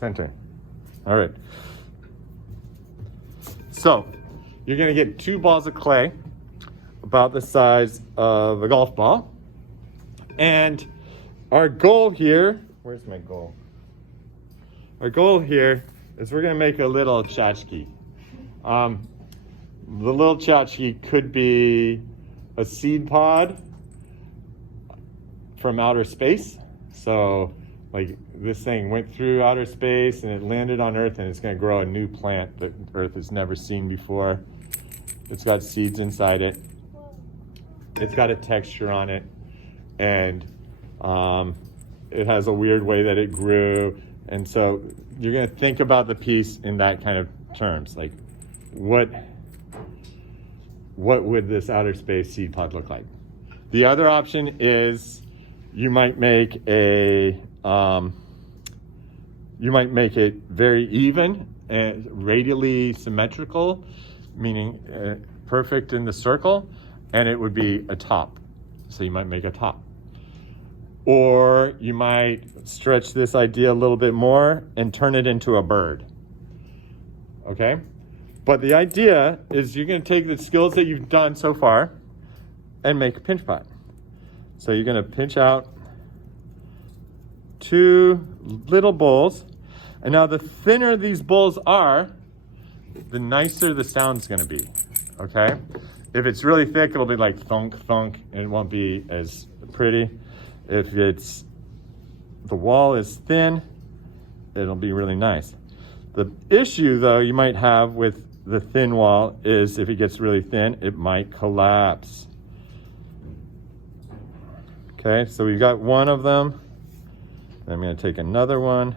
center. All right. So you're gonna get 2 balls of clay about the size of a golf ball. And our goal here, where's my goal? Our goal here is we're gonna make a little tchotchke. The little tchotchke could be a seed pod from outer space. So like this thing went through outer space and it landed on Earth, and it's gonna grow a new plant that Earth has never seen before. It's got seeds inside it. It's got a texture on it, and it has a weird way that it grew. And so you're gonna think about the piece in that kind of terms. Like what would this outer space seed pod look like? The other option is you might make it very even and radially symmetrical, meaning perfect in the circle, and it would be a top. So you might make a top. Or you might stretch this idea a little bit more and turn it into a bird. Okay? But the idea is you're going to take the skills that you've done so far and make a pinch pot. So you're going to pinch out 2 little bowls. And now the thinner these bowls are, the nicer the sound's going to be. Okay? If it's really thick, it'll be like thunk, thunk, and it won't be as pretty. If the wall is thin, it'll be really nice. The issue, though, you might have with the thin wall is if it gets really thin, it might collapse. Okay, so we've got one of them. I'm going to take another one.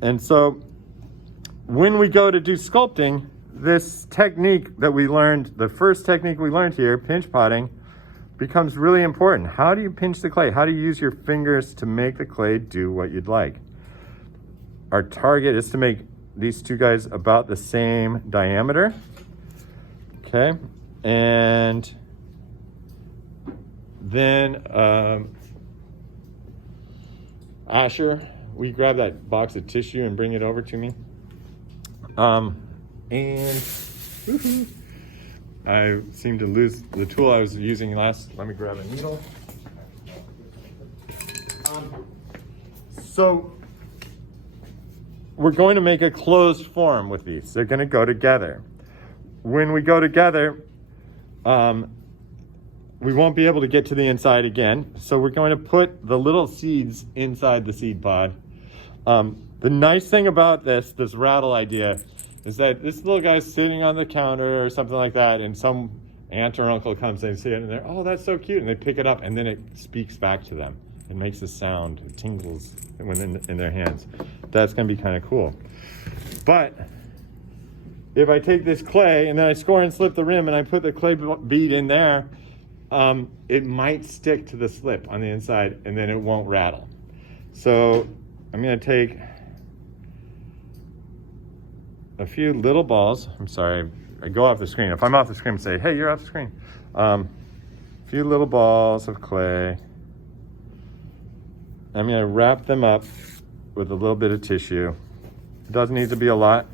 And so when we go to do sculpting, this technique that we learned, the first technique we learned here, pinch potting, becomes really important. How do you pinch the clay? How do you use your fingers to make the clay do what you'd like? Our target is to make these 2 guys about the same diameter. Okay, and then Asher, will you grab that box of tissue and bring it over to me? And I seem to lose the tool I was using last. Let me grab a needle. So we're going to make a closed form with these. They're going to go together. When we go together, we won't be able to get to the inside again. So we're going to put the little seeds inside the seed pod. The nice thing about this rattle idea is that this little guy's sitting on the counter or something like that, and some aunt or uncle comes in and see it, and they're, oh, that's so cute, and they pick it up, and then it speaks back to them. It makes a sound, it tingles when in their hands. That's gonna be kind of cool. But if I take this clay and then I score and slip the rim and I put the clay bead in there, it might stick to the slip on the inside and then it won't rattle. So I'm gonna take a few little balls. I'm sorry, I go off the screen. If I'm off the screen, say, hey, you're off the screen. A few little balls of clay. I'm gonna wrap them up with a little bit of tissue. It doesn't need to be a lot.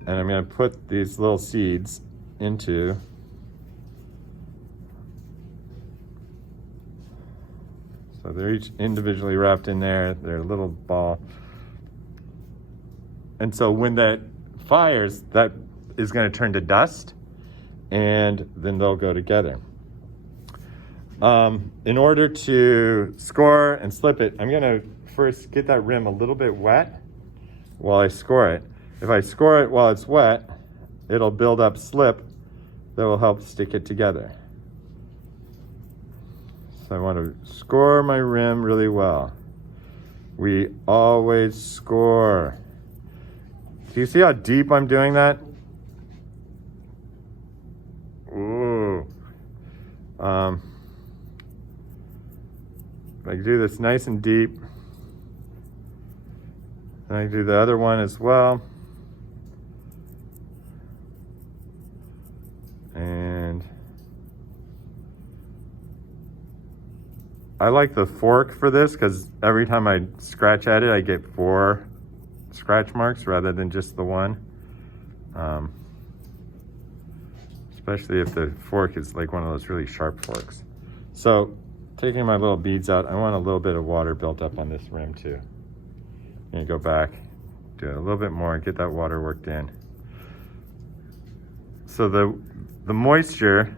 And I'm gonna put these little seeds into so they're each individually wrapped in there. They're a little ball. And so when that fires, that is going to turn to dust, and then they'll go together. In order to score and slip it, I'm going to first get that rim a little bit wet while I score it. If I score it while it's wet, it'll build up slip that will help stick it together. So I want to score my rim really well. We always score. Do you see how deep I'm doing that? Ooh. I do this nice and deep. And I do the other one as well. And I like the fork for this because every time I scratch at it, I get 4 scratch marks rather than just the one. Especially if the fork is like one of those really sharp forks. So taking my little beads out, I want a little bit of water built up on this rim too. And you go back, do it a little bit more, get that water worked in. So the moisture,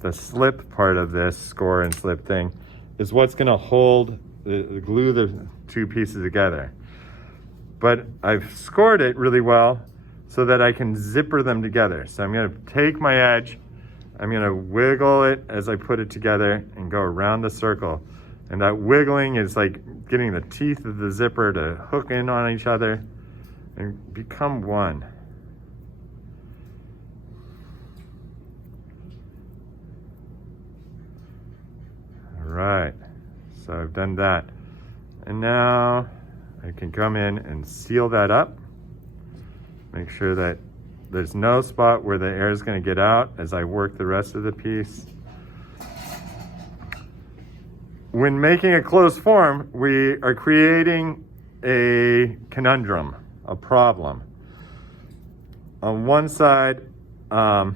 the slip part of this score and slip thing, is what's gonna hold, glue the 2 pieces together. But I've scored it really well so that I can zipper them together. So I'm gonna take my edge, I'm gonna wiggle it as I put it together and go around the circle. And that wiggling is like getting the teeth of the zipper to hook in on each other and become one. All right, so I've done that. And now I can come in and seal that up. Make sure that there's no spot where the air is going to get out as I work the rest of the piece. When making a closed form, we are creating a conundrum, a problem. On one side, that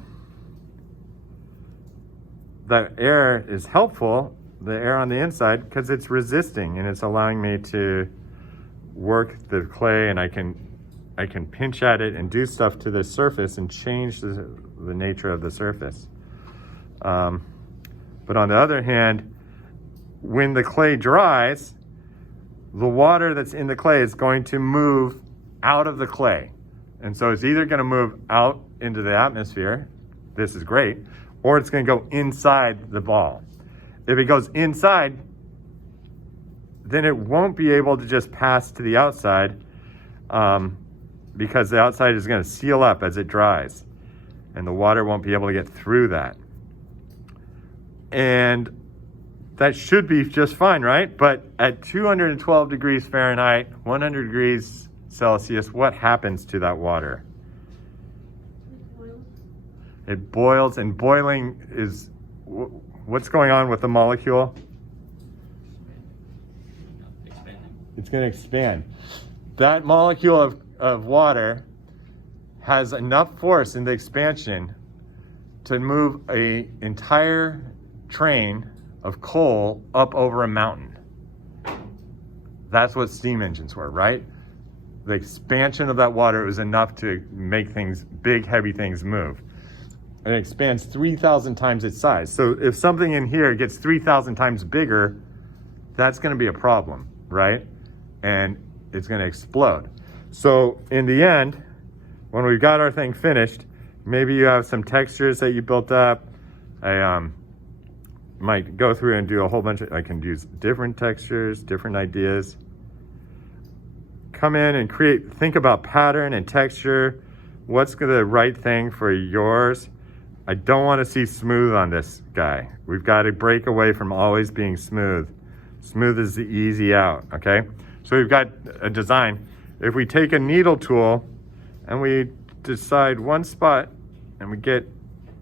air is helpful, the air on the inside, because it's resisting and it's allowing me to work the clay, and I can pinch at it and do stuff to the surface and change the nature of the surface. But on the other hand, when the clay dries, the water that's in the clay is going to move out of the clay. And so it's either going to move out into the atmosphere, this is great, or it's going to go inside the ball. If it goes inside, then it won't be able to just pass to the outside, because the outside is going to seal up as it dries and the water won't be able to get through that. And that should be just fine, right? But at 212 degrees Fahrenheit, 100 degrees Celsius, what happens to that water? It boils, and boiling is, what's going on with the molecule? It's going to expand. That molecule of water has enough force in the expansion to move an entire train of coal up over a mountain. That's what steam engines were, right? The expansion of that water was enough to make things, big, heavy things move. And it expands 3,000 times its size. So if something in here gets 3,000 times bigger, that's going to be a problem, right? And it's going to explode. So in the end, when we've got our thing finished, maybe you have some textures that you built up. I might go through and do a whole bunch of, I can use different textures, different ideas. Come in and think about pattern and texture. What's the right thing for yours? I don't want to see smooth on this guy. We've got to break away from always being smooth. Smooth is the easy out, okay? So we've got a design. If we take a needle tool and we decide one spot and we get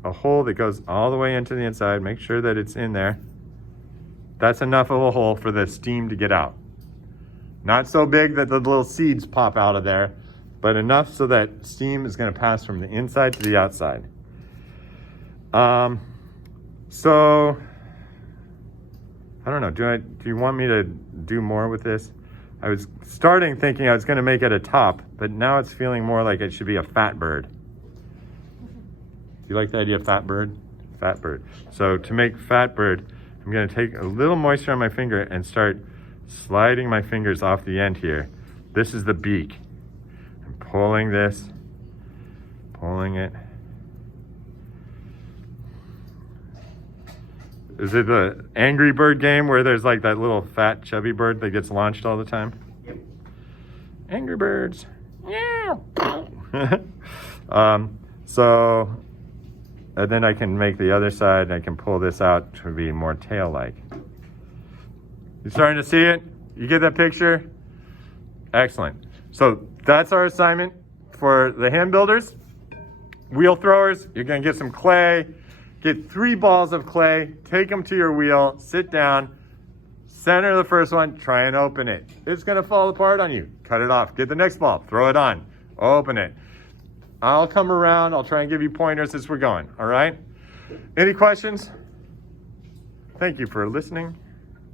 a hole that goes all the way into the inside, make sure that it's in there. That's enough of a hole for the steam to get out. Not so big that the little seeds pop out of there, but enough so that steam is going to pass from the inside to the outside. So I don't know, do you want me to do more with this? I was thinking I was going to make it a top, but now it's feeling more like it should be a fat bird. Do you like the idea of fat bird? Fat bird. So to make fat bird, I'm going to take a little moisture on my finger and start sliding my fingers off the end here. This is the beak. I'm pulling this, pulling it. Is it the Angry Bird game where there's like that little fat chubby bird that gets launched all the time? Yep. Angry Birds. Yeah. And then I can make the other side, and I can pull this out to be more tail-like. You starting to see it? You get that picture? Excellent. So that's our assignment for the hand builders. Wheel throwers, you're gonna get some clay, get 3 balls of clay, take them to your wheel, sit down, Center the first one, try and open it. It's gonna fall apart on you. Cut it off, get the next ball, throw it on, open it. I'll come around, I'll try and give you pointers as we're going, all right? Any questions? Thank you for listening.